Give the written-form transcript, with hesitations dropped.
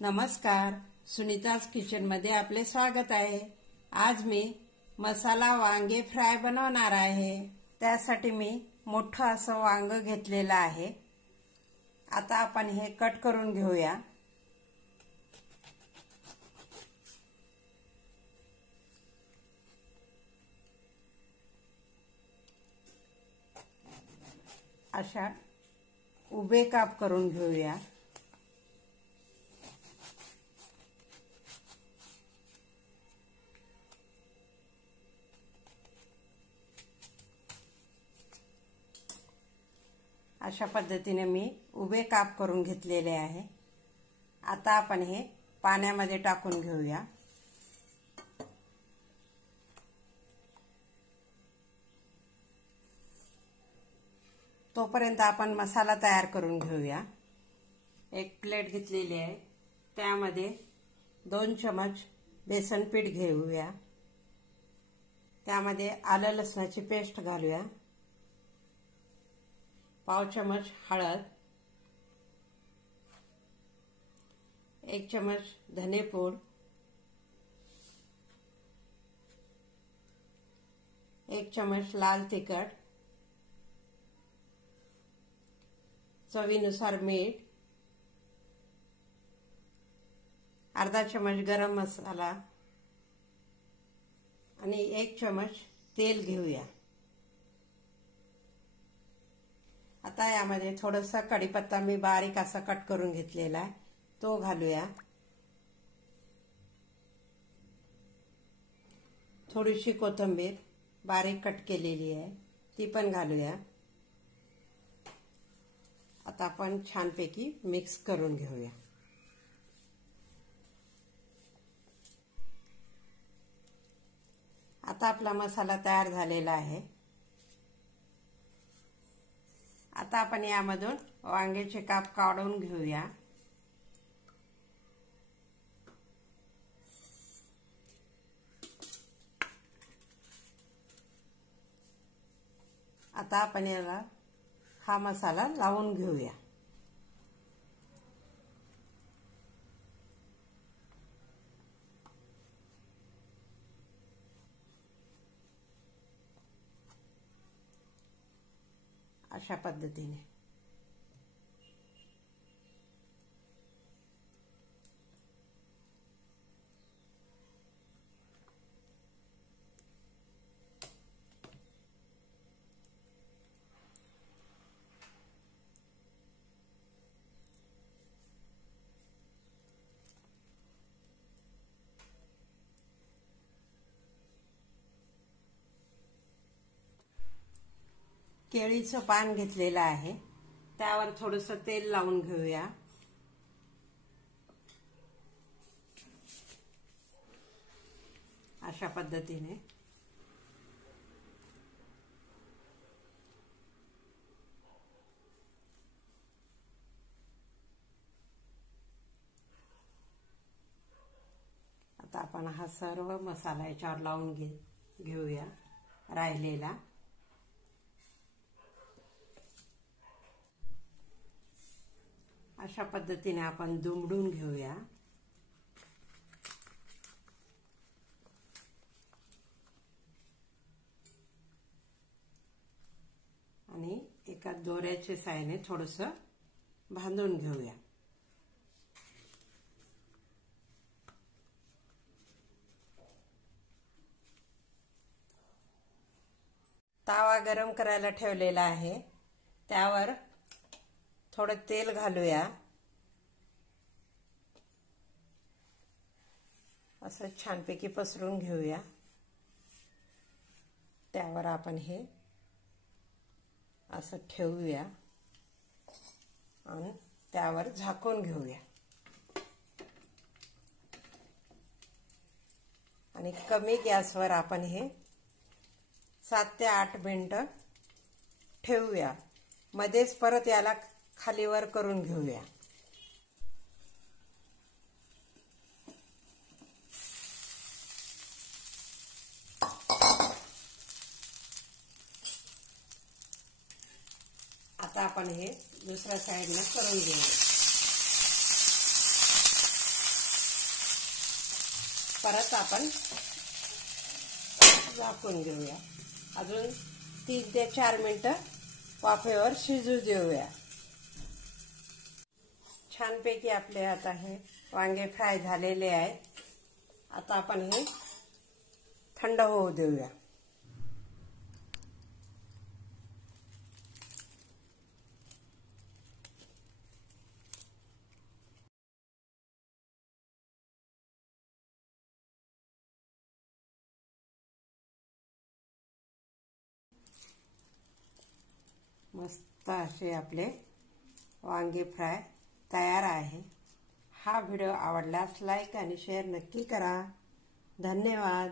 नमस्कार, सुनीताज किचनमध्ये आपले स्वागत आहे। आज मी मसाला वांगे फ्राय बनवणार आहे। त्यासाठी मी मोठं असं वांग घेतलेलं आहे। आता आपण हे कट करून घेऊया। अशा उभे काप करून घेऊया। अशा पद्धतीने मी उभे काप करून घेतलेले आहे। आता आपण हे पाण्यामध्ये टाकून घेऊया। तोपर्यंत आपण मसाला तयार करून घेऊया। एक प्लेट घेतलेली आहे, त्यामध्ये 2 चमच बेसन पीठ घेऊया। त्यामध्ये आलं लसणाची पेस्ट घालूया। पाव चमच हळद, 1 चमच धनेपूड, 1 चमच लाल तिखट, चवीनुसार मीठ, अर्धा चमच गरम मसाला आणि 1 चमच तेल घेऊया। आता यामध्ये थोडासा कढीपत्ता मी बारीक असा कट करून घेतलेला आहे, तो घालूया। थोडीशी कोथिंबीर बारीक कट केलेली आहे, ती पण घालूया। आता आपण छानपैकी मिक्स करून घेऊया। आता आपला मसाला तयार झालेला आहे। आता आपण यामधून वांग्याचे काप काढून घेऊया। आता आपण याला हा मसाला लावून घेऊया। अशा पद्धतीने केळीचं पान घेतलेलं आहे, त्यावर थोडंसं तेल लावून घेऊया। अशा पद्धतीने आता आपण हा सर्व मसाला याच्यावर लावून घेऊया राहिलेला। अशा पद्धतीने आपण दुमडून घेऊया। आणि एका दोऱ्याच्या साहाय्याने थोडंसं बांधून घेऊया। तवा गरम करायला ठेवलेला आहे, त्यावर थोडं तेल घालूया। असं छानपैकी पसरून घेऊया। त्यावर आपण हे असं ठेवूया आणि त्यावर झाकून घेऊया आणि कमी गॅसवर आपण हे 7 ते 8 मिनिटं ठेवूया। मध्येच परत याला खालीवर करून घेऊया। आता आपण हे दुसऱ्या साइडने करून घेऊया। परत आपण झाकून घेऊया. अजून 3 ते 4 मिनिटं वाफेवर शिजू देऊया. छानपैकी आपले आता हे वांगे फ्राय झालेले आहेत. आता आपण हे थंड होऊ देऊया. मस्त असे आपले वांगे फ्राय तयार आहे. हा व्हिडिओ आवडल्यास लाईक आणि शेअर नक्की करा. धन्यवाद.